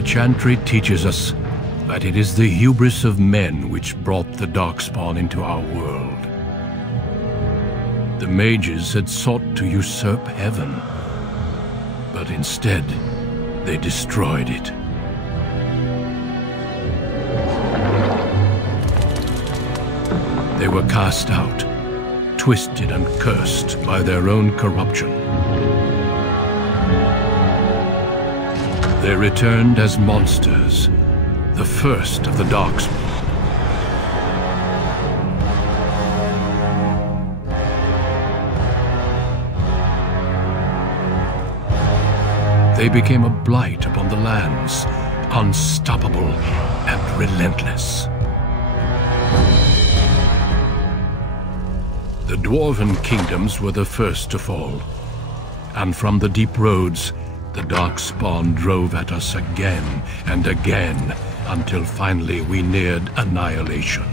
The chantry teaches us that it is the hubris of men which brought the Darkspawn into our world. The mages had sought to usurp heaven, but instead they destroyed it. They were cast out, twisted and cursed by their own corruption. They returned as monsters, the first of the Darkspawn. They became a blight upon the lands, unstoppable and relentless. The Dwarven kingdoms were the first to fall, and from the deep roads, the Darkspawn drove at us again and again, until finally we neared annihilation.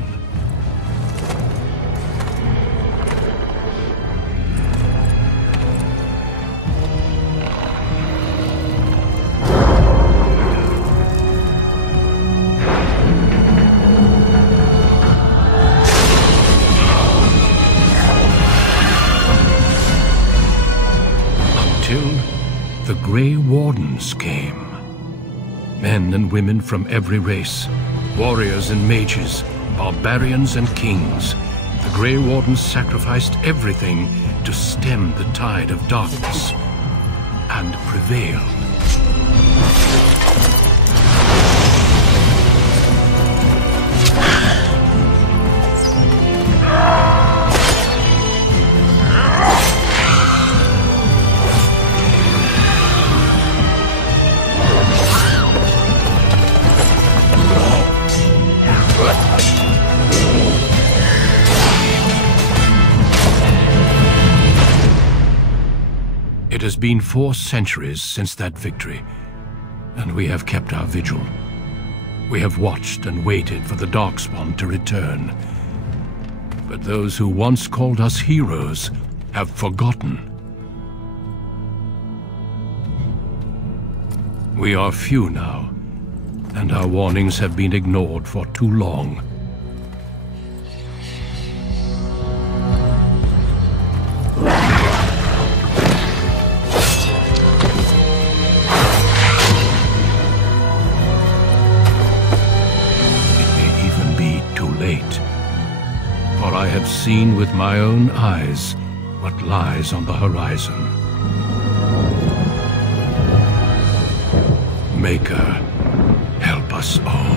The Grey Wardens came. Men and women from every race, warriors and mages, barbarians and kings. The Grey Wardens sacrificed everything to stem the tide of darkness, and prevailed. It has been 4 centuries since that victory, and we have kept our vigil. We have watched and waited for the Darkspawn to return. But those who once called us heroes have forgotten. We are few now, and our warnings have been ignored for too long. For I have seen with my own eyes what lies on the horizon. Maker, help us all.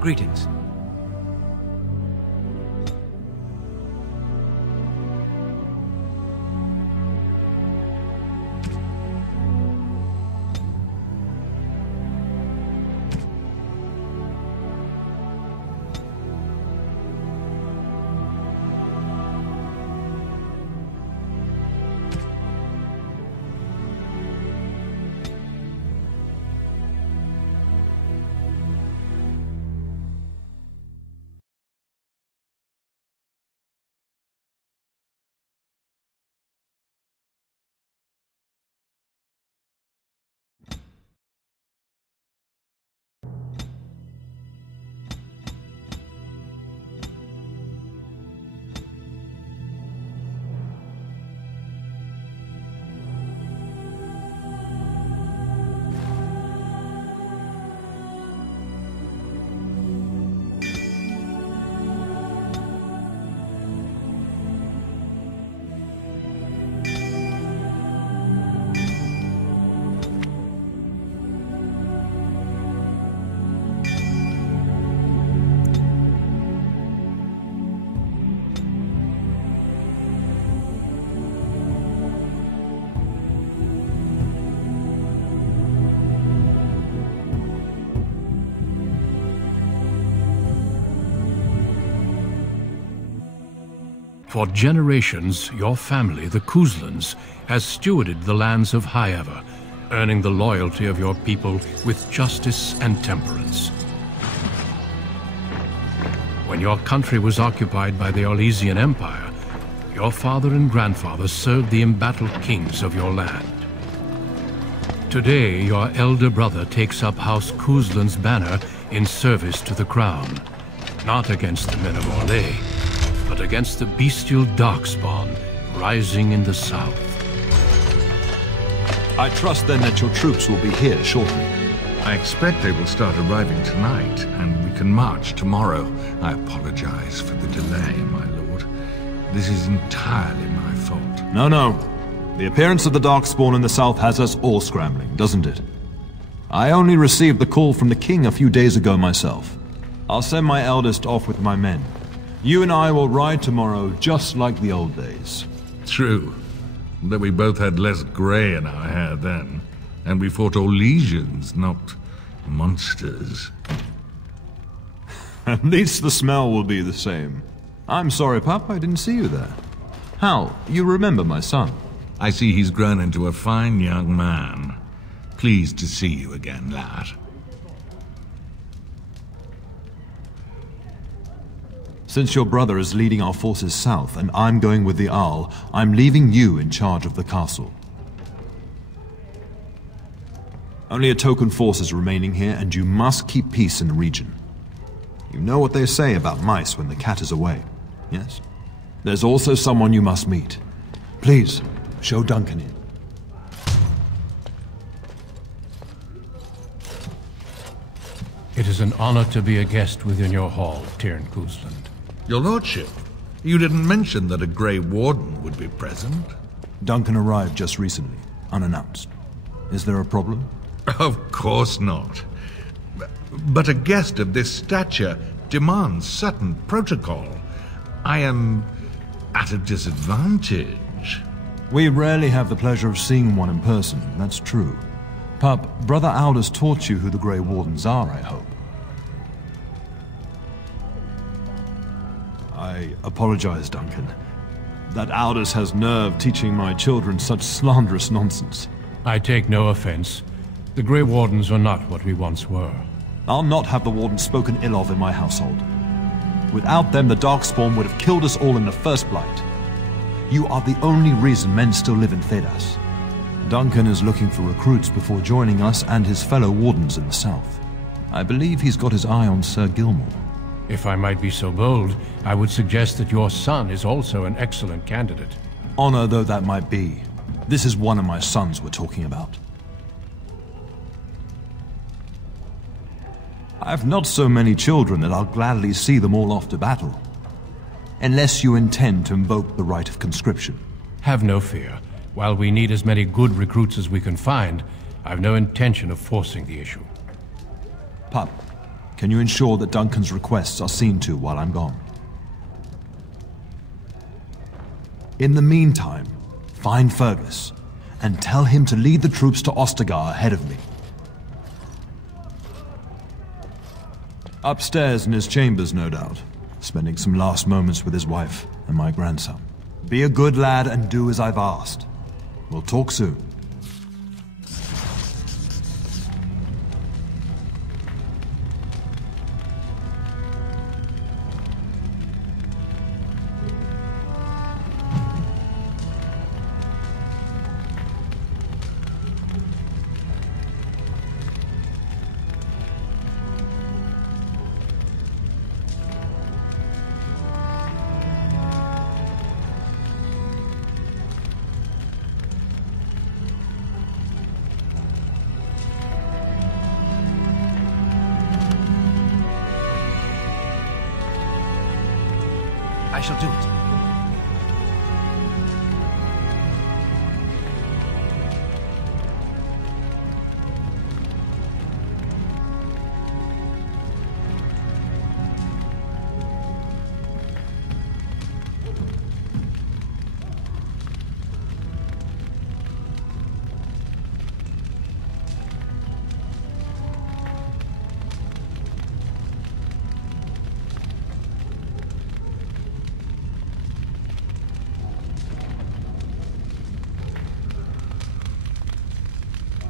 Greetings. For generations, your family, the Kuzlans, has stewarded the lands of Highever, earning the loyalty of your people with justice and temperance. When your country was occupied by the Orlesian Empire, your father and grandfather served the embattled kings of your land. Today, your elder brother takes up House Kuzlan's banner in service to the crown, not against the men of Orlais, but against the bestial darkspawn rising in the south. I trust then that your troops will be here shortly. I expect they will start arriving tonight, and we can march tomorrow. I apologize for the delay, my lord. This is entirely my fault. No. The appearance of the Darkspawn in the south has us all scrambling, doesn't it? I only received the call from the king a few days ago myself. I'll send my eldest off with my men. You and I will ride tomorrow just like the old days. True. Though we both had less grey in our hair then. And we fought Orlesians, not monsters. At least the smell will be the same. I'm sorry, Pup, I didn't see you there. Hal, you remember my son? I see he's grown into a fine young man. Pleased to see you again, lad. Since your brother is leading our forces south and I'm going with the Arl, I'm leaving you in charge of the castle. Only a token force is remaining here, and you must keep peace in the region. You know what they say about mice when the cat is away, yes? There's also someone you must meet. Please, show Duncan in. It is an honor to be a guest within your hall, Tyrn Kuzland. Your lordship, you didn't mention that a Grey Warden would be present. Duncan arrived just recently, unannounced. Is there a problem? Of course not. But a guest of this stature demands certain protocol. I am at a disadvantage. We rarely have the pleasure of seeing one in person, that's true. Pup, Brother Aldous taught you who the Grey Wardens are, I hope. I apologize, Duncan. That Aldous has nerve teaching my children such slanderous nonsense. I take no offense. The Grey Wardens are not what we once were. I'll not have the Wardens spoken ill of in my household. Without them, the Darkspawn would have killed us all in the first blight. You are the only reason men still live in Thedas. Duncan is looking for recruits before joining us and his fellow Wardens in the south. I believe he's got his eye on Sir Gilmore. If I might be so bold, I would suggest that your son is also an excellent candidate. Honor though that might be, this is one of my sons we're talking about. I've not so many children that I'll gladly see them all off to battle. Unless you intend to invoke the right of conscription. Have no fear. While we need as many good recruits as we can find, I've no intention of forcing the issue. Pup, can you ensure that Duncan's requests are seen to while I'm gone? In the meantime, find Fergus, and tell him to lead the troops to Ostagar ahead of me. Upstairs in his chambers, no doubt, spending some last moments with his wife and my grandson. Be a good lad and do as I've asked. We'll talk soon. I shall do it.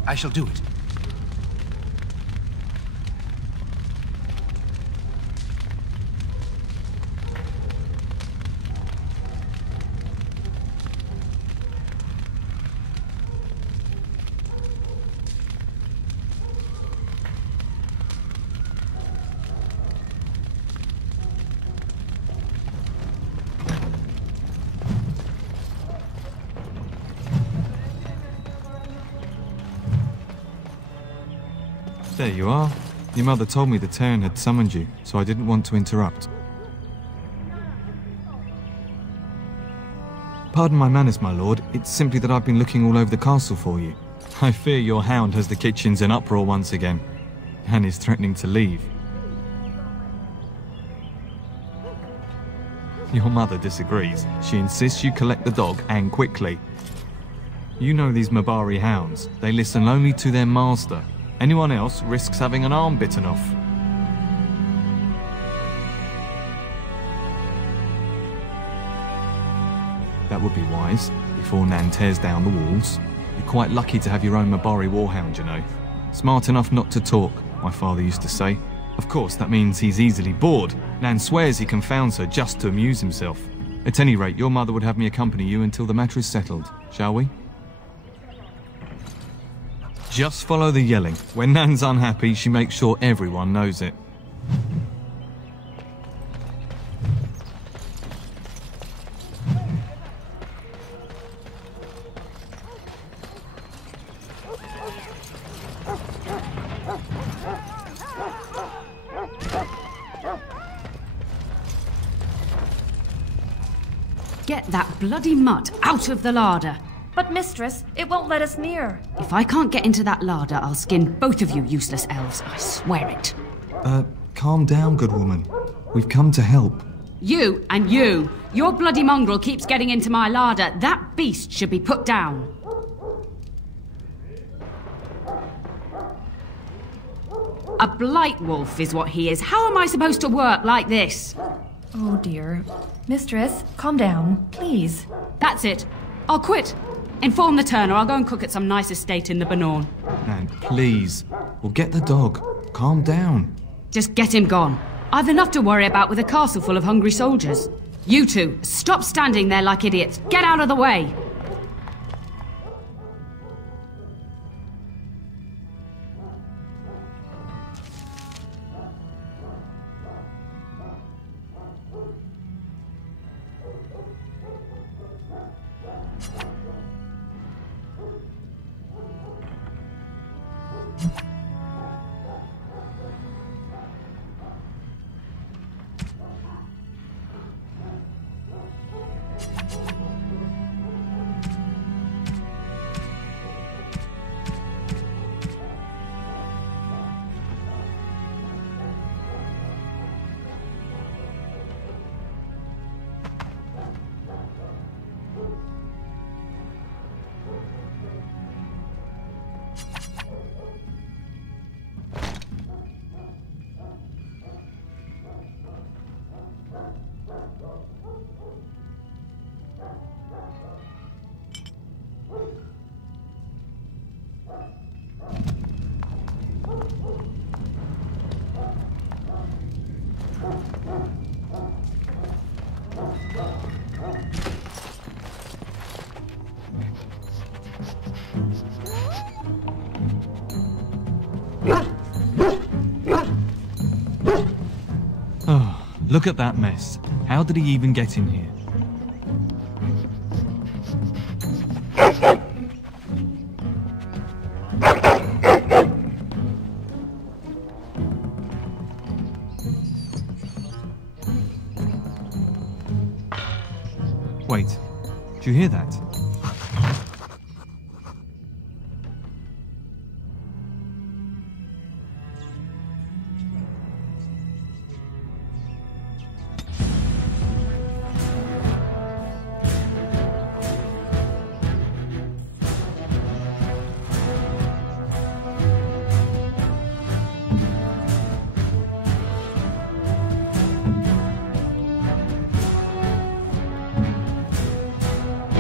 I shall do it. There you are. Your mother told me the Terran had summoned you, so I didn't want to interrupt. Pardon my manners, my lord. It's simply that I've been looking all over the castle for you. I fear your hound has the kitchens in uproar once again, and is threatening to leave. Your mother disagrees. She insists you collect the dog, and quickly. You know these Mabari hounds. They listen only to their master. Anyone else risks having an arm bitten off. That would be wise, before Nan tears down the walls. You're quite lucky to have your own Mabari warhound, you know. Smart enough not to talk, my father used to say. Of course, that means he's easily bored. Nan swears he confounds her just to amuse himself. At any rate, your mother would have me accompany you until the matter is settled, shall we? Just follow the yelling. When Nan's unhappy, she makes sure everyone knows it. Get that bloody mutt out of the larder. But mistress, it won't let us near. If I can't get into that larder, I'll skin both of you useless elves, I swear it. Calm down, good woman. We've come to help. You and you! Your bloody mongrel keeps getting into my larder. That beast should be put down. A blight wolf is what he is. How am I supposed to work like this? Oh dear. Mistress, calm down, please. That's it. I'll quit. Inform the turner. I'll go and cook at some nice estate in the Banorn. Nan, please. We'll get the dog. Calm down. Just get him gone. I've enough to worry about with a castle full of hungry soldiers. You two, stop standing there like idiots. Get out of the way. Oh, look at that mess. How did he even get in here? Wait, do you hear that?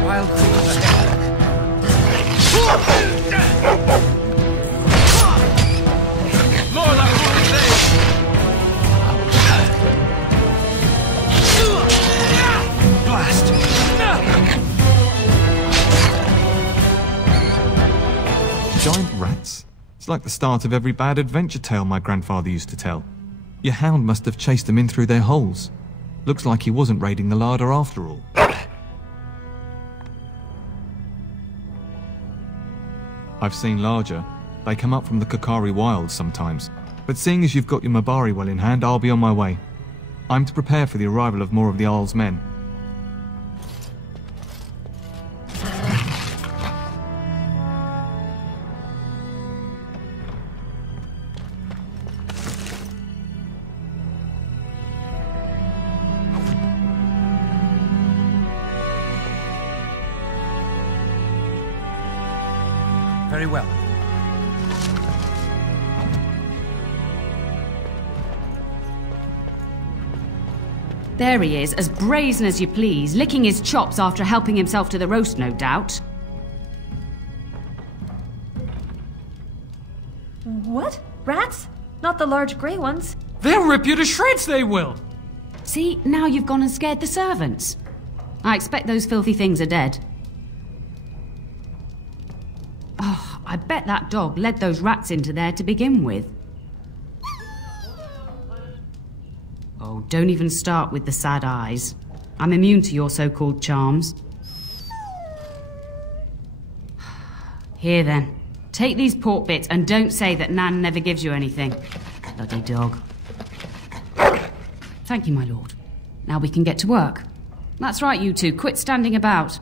Wild It's like the start of every bad adventure tale my grandfather used to tell. Your hound must have chased them in through their holes. Looks like he wasn't raiding the larder after all. I've seen larger. They come up from the Kakari wilds sometimes. But seeing as you've got your Mabari well in hand, I'll be on my way. I'm to prepare for the arrival of more of the Isle's men. Very well. There he is, as brazen as you please, licking his chops after helping himself to the roast, no doubt. What? Rats? Not the large grey ones. They'll rip you to shreds, they will! See, now you've gone and scared the servants. I expect those filthy things are dead. Oh, I bet that dog led those rats into there to begin with. Oh, don't even start with the sad eyes. I'm immune to your so-called charms. Here then, take these pork bits and don't say that Nan never gives you anything. Bloody dog. Thank you, my lord. Now we can get to work. That's right, you two. Quit standing about.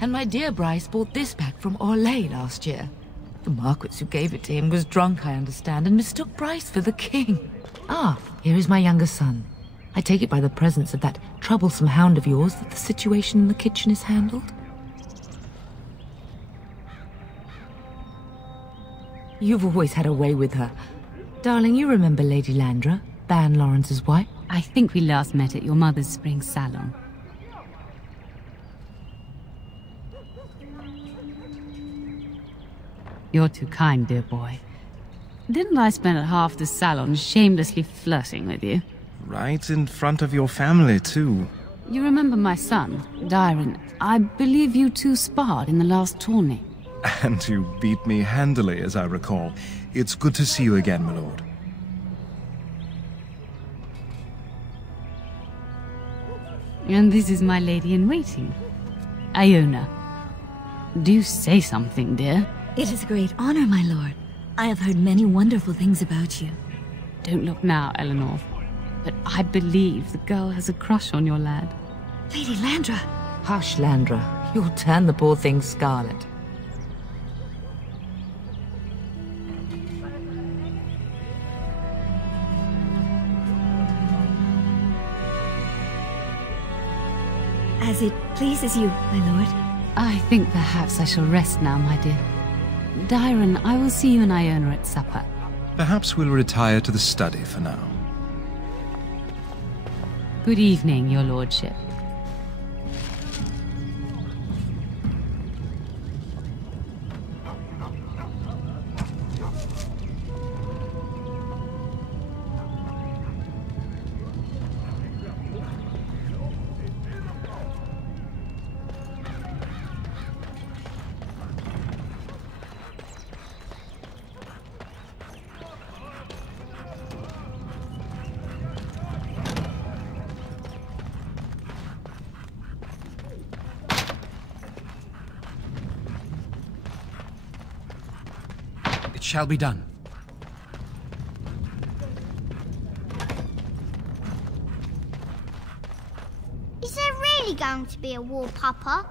And my dear Bryce bought this back from Orlais last year. The Marquis who gave it to him was drunk, I understand, and mistook Bryce for the king. Ah, here is my younger son. I take it by the presence of that troublesome hound of yours that the situation in the kitchen is handled? You've always had a way with her. Darling, you remember Lady Landra, Ban Lawrence's wife? I think we last met at your mother's spring salon. You're too kind, dear boy. Didn't I spend half the salon shamelessly flirting with you? Right in front of your family, too. You remember my son, Dyron. I believe you two sparred in the last tourney. And you beat me handily, as I recall. It's good to see you again, my lord. And this is my lady-in-waiting, Iona. Do say something, dear. It is a great honor, my lord. I have heard many wonderful things about you. Don't look now, Eleanor. But I believe the girl has a crush on your lad. Lady Landra! Hush, Landra. You'll turn the poor thing scarlet. As it pleases you, my lord. I think perhaps I shall rest now, my dear. Dyron, I will see you and Iona at supper. Perhaps we'll retire to the study for now. Good evening, your lordship. It shall be done. Is there really going to be a war, Papa?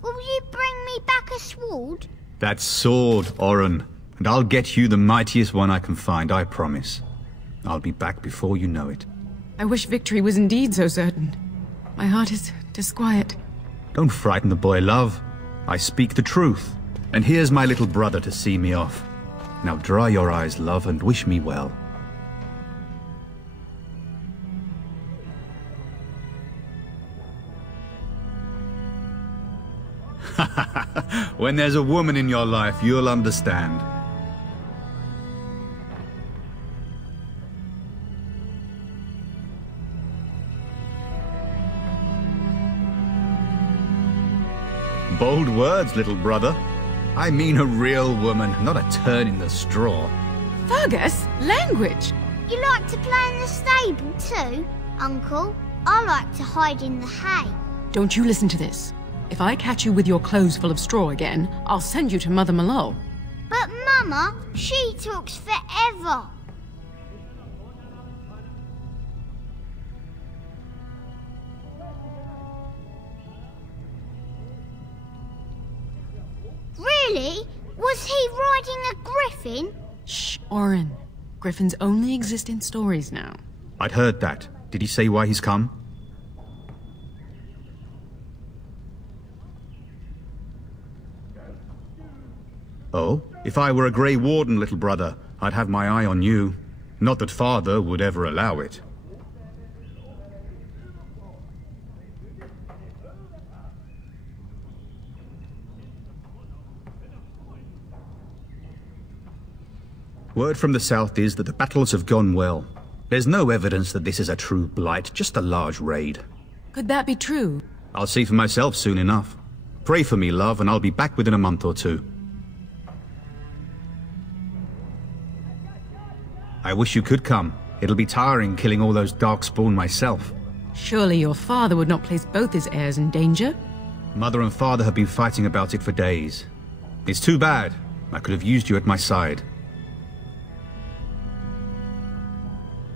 Will you bring me back a sword? That sword, Oren. And I'll get you the mightiest one I can find, I promise. I'll be back before you know it. I wish victory was indeed so certain. My heart is disquiet. Don't frighten the boy, love. I speak the truth. And here's my little brother to see me off. Now dry your eyes, love, and wish me well. When there's a woman in your life, you'll understand. Bold words, little brother. I mean a real woman, not a turn in the straw. Fergus, language! You like to play in the stable too, Uncle? I like to hide in the hay. Don't you listen to this. If I catch you with your clothes full of straw again, I'll send you to Mother Malol. But Mama, she talks forever. Really? Was he riding a griffin? Shh, Oren. Griffins only exist in stories now. I'd heard that. Did he say why he's come? Oh, if I were a Grey Warden, little brother, I'd have my eye on you. Not that Father would ever allow it. Word from the south is that the battles have gone well. There's no evidence that this is a true blight, just a large raid. Could that be true? I'll see for myself soon enough. Pray for me, love, and I'll be back within a month or two. I wish you could come. It'll be tiring killing all those darkspawn myself. Surely your father would not place both his heirs in danger? Mother and father have been fighting about it for days. It's too bad. I could have used you at my side.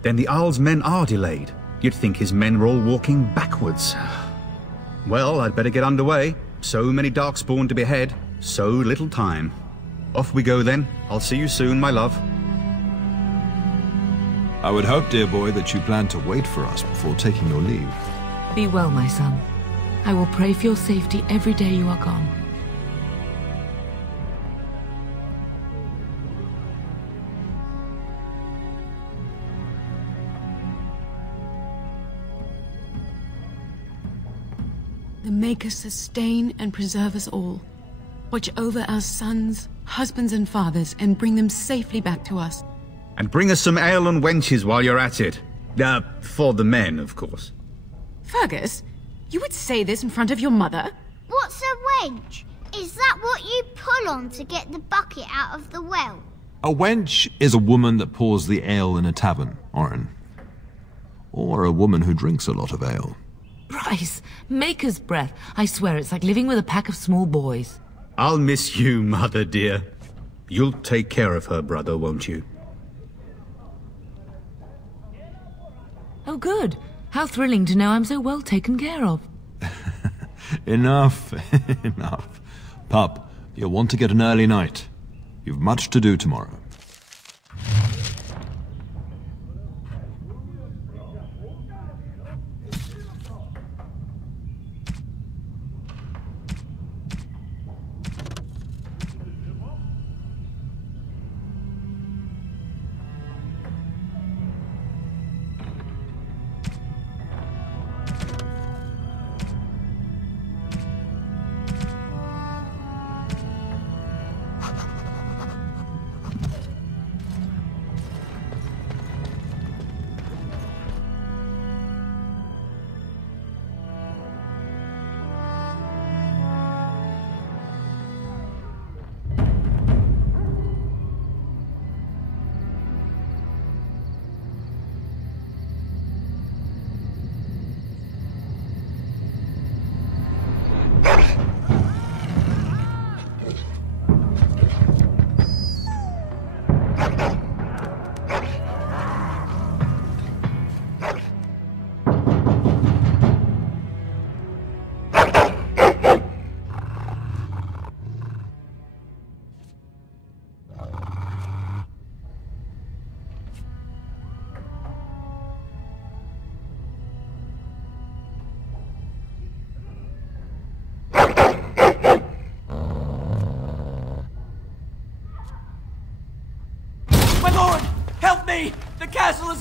Then the Arl's men are delayed. You'd think his men were all walking backwards. Well, I'd better get underway. So many darkspawn to behead, so little time. Off we go then. I'll see you soon, my love. I would hope, dear boy, that you plan to wait for us before taking your leave. Be well, my son. I will pray for your safety every day you are gone. The Maker sustain and preserve us all. Watch over our sons, husbands and fathers, and bring them safely back to us. And bring us some ale and wenches while you're at it. For the men, of course. Fergus, you would say this in front of your mother? What's a wench? Is that what you pull on to get the bucket out of the well? A wench is a woman that pours the ale in a tavern, Oren. Or a woman who drinks a lot of ale. Bryce, Maker's breath. I swear it's like living with a pack of small boys. I'll miss you, mother dear. You'll take care of her, brother, won't you? Oh, good. How thrilling to know I'm so well taken care of. Enough, enough. Pup, you'll want to get an early night. You've much to do tomorrow.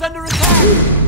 is under attack!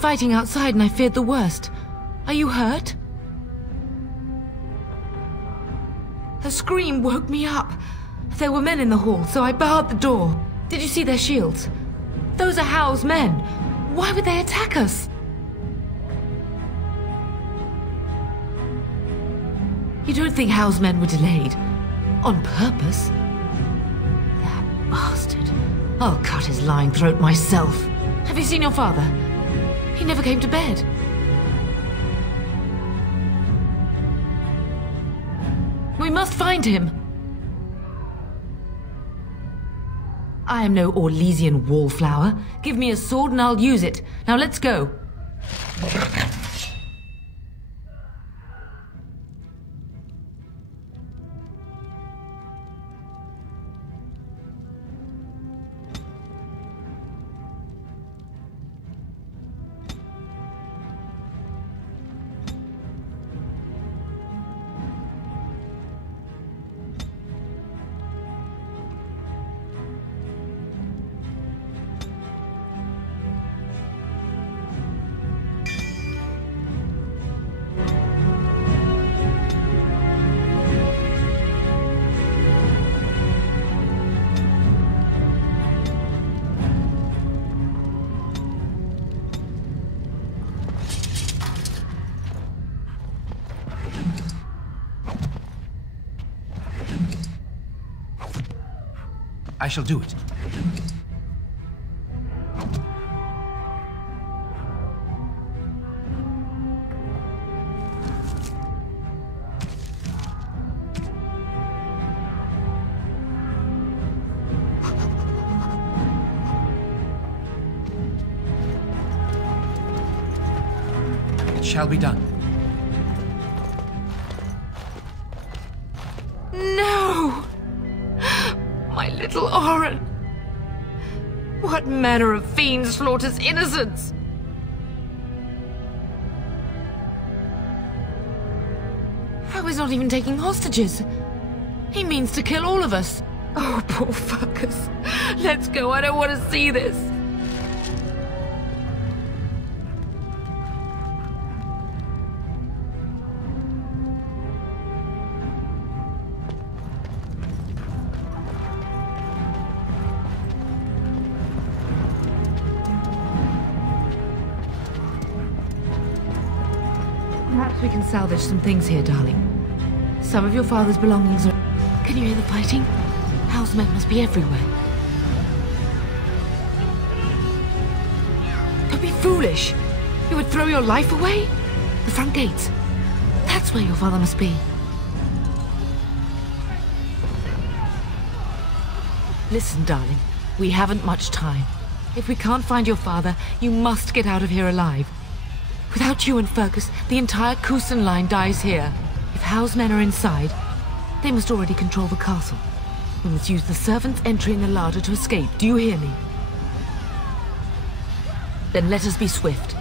Fighting outside and I feared the worst. Are you hurt? Her scream woke me up. There were men in the hall, so I barred the door. Did you see their shields? Those are Hal's men. Why would they attack us? You don't think Hal's men were delayed? On purpose? That bastard. I'll cut his lying throat myself. Have you seen your father? He never came to bed. We must find him. I am no Orlesian wallflower. Give me a sword and I'll use it. Now let's go. I shall do it. It shall be done. No! My little Oren! What manner of fiend slaughters innocents? How is not even taking hostages? He means to kill all of us. Oh, poor fuckers. Let's go, I don't want to see this. Perhaps we can salvage some things here, darling. Some of your father's belongings are... Can you hear the fighting? Hal's men must be everywhere. Don't be foolish. You would throw your life away? The front gates. That's That's where your father must be. Listen, darling. We haven't much time. If we can't find your father, you must get out of here alive. Without you and Fergus, the entire Kusen line dies here. If Howe's men are inside, they must already control the castle. We must use the servants' entry in the larder to escape. Do you hear me? Then let us be swift.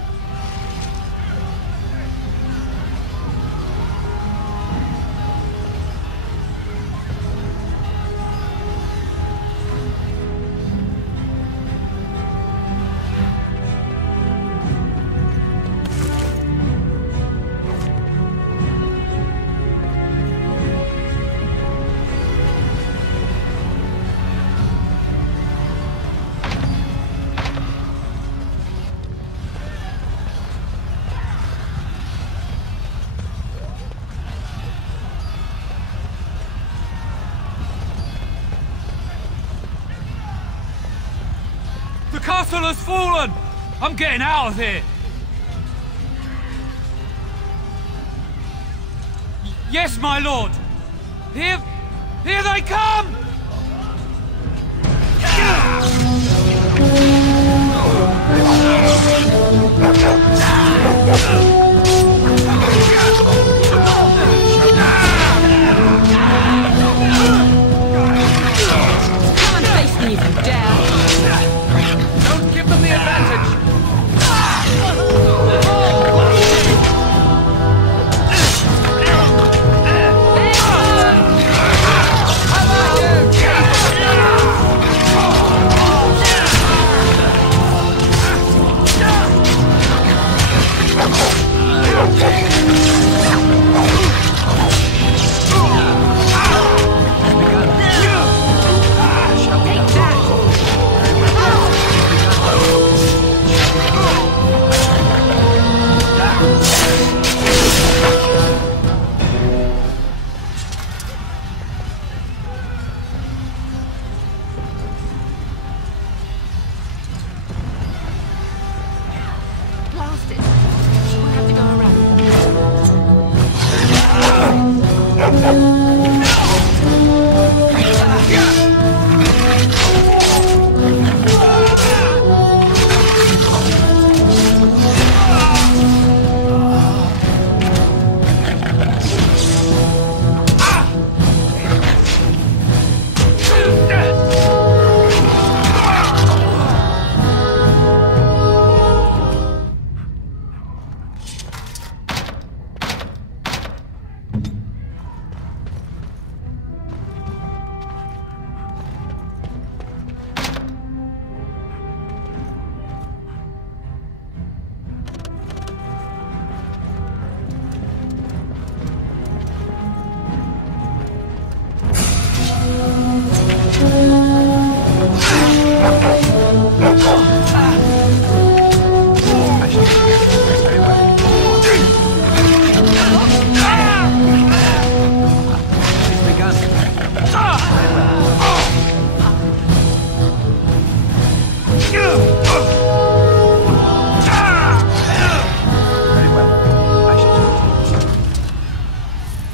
The castle has fallen! I'm getting out of here! Yes, my lord! Here they come! Come and face me if you dare! Don't give them the advantage! Blast it! We'll have to go around.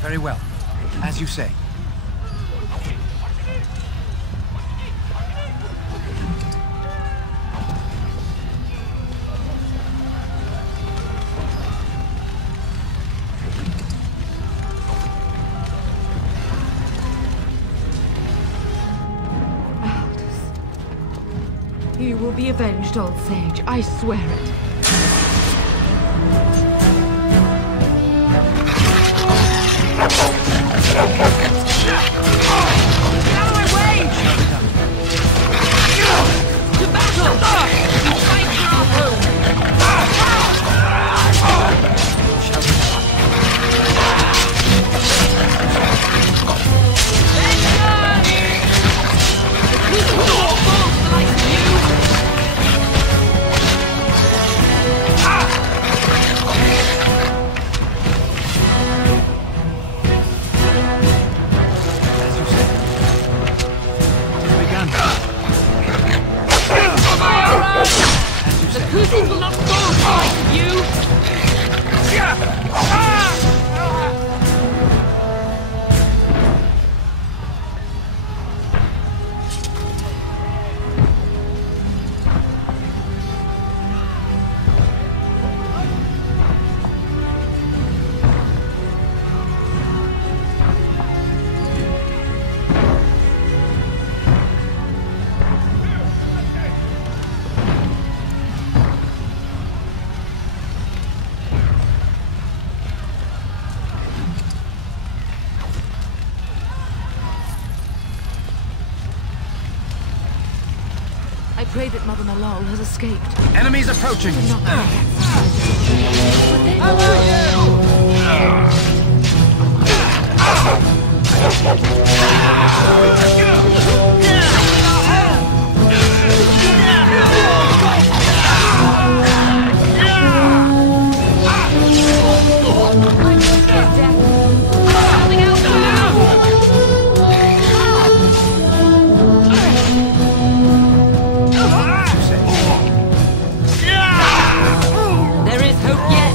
Very well. As you say. You will be avenged, old sage. I swear it. Get out of my way! To battle! Fight for our home! The Kusen falls for the likes of you! I pray that Mother Malal has escaped. Enemies approaching! There is hope yet.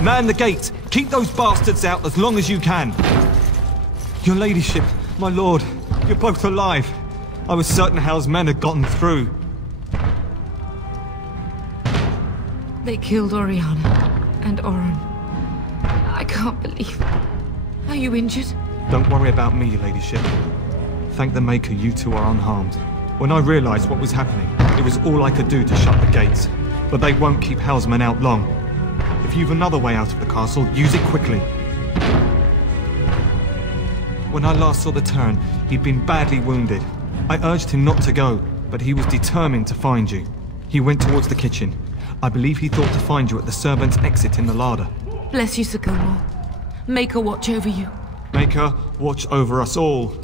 Man the gate! Keep those bastards out as long as you can! Your ladyship, my lord, you're both alive. I was certain Hal's men had gotten through. They killed Oriana and Oren. I can't believe. Are you injured? Don't worry about me, your ladyship. Thank the Maker you two are unharmed. When I realized what was happening, it was all I could do to shut the gates. But they won't keep Hal's men out long. If you've another way out of the castle, use it quickly. When I last saw the Turn, he'd been badly wounded. I urged him not to go, but he was determined to find you. He went towards the kitchen. I believe he thought to find you at the servants' exit in the larder. Bless you, Sir Gilmore. Maker watch over you. Maker watch over us all.